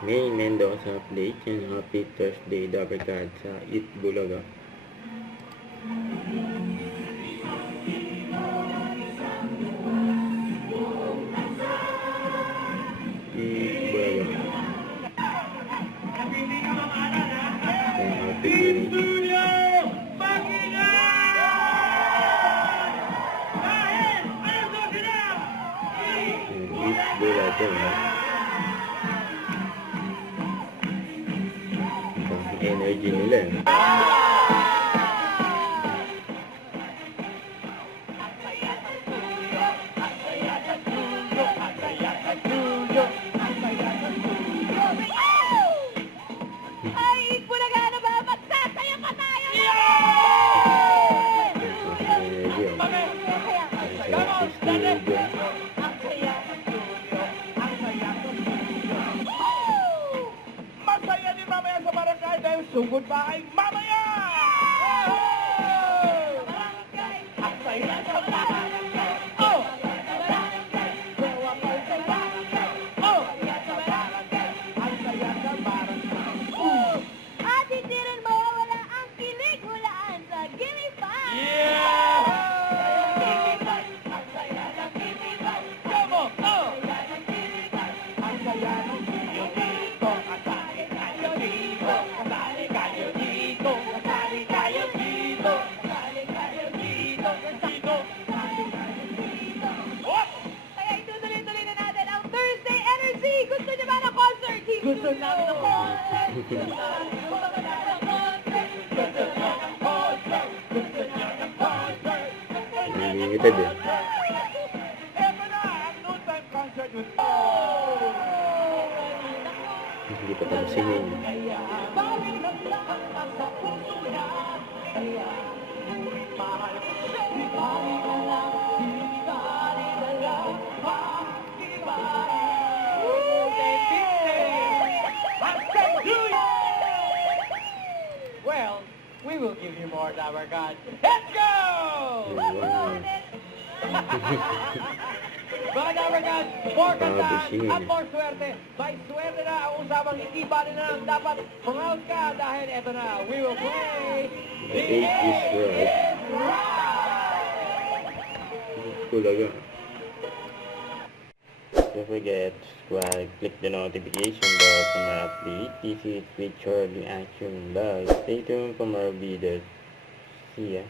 May Mendoza update yan. Happy Thursday, Dabarkad sa Itbulaga. Itbulaga. Itbulaga. Energy nila eh. Ay, Bulaga na ba? Magsasaya pa tayo! Energy oh. Masaya din mamaya sa barangay dahil sugod pa ay mamaya! Ang saya sa barangay! Oh! Oh! Ang saya sa barangay! At hindi rin mawawala ang kilig hulaan sa Gimme 5! Yeah! Ang saya ng Gimme 5! Come on! Oh! Ang saya ng Gimme 5! Kasali kayo dito! Kasali kayo dito! Kasali kayo dito! Kasali kayo dito! Dito! Oh! Kaya itutuloy-tuloy na natin ang Thursday Energy! Gusto niyo ba ng concert? Gusto namin ng concert! Gusto namin ng concert! Gusto niyo ng concert! Gusto niyo ng concert! Unlimited eh. Eto na ang noontime concert with Hindi pa pansinin. Bawin ang lahat nasa puso niya. Kaya, mahal ko siya. Bawin na lang, bali na lang, pakibali. Well, we will give you more, Dabarkad. Let's go! Mga Dabarkad, more kantaan at more swerte. May swerte na ang usapang hindi bali na lang dapat mangaut ka dahil eto na, we will play The 8 is Itbulaga. Don't forget to subscribe, click the notification bell for more updates. This is Richard Reaction Vlog. Stay tuned for more videos. See ya.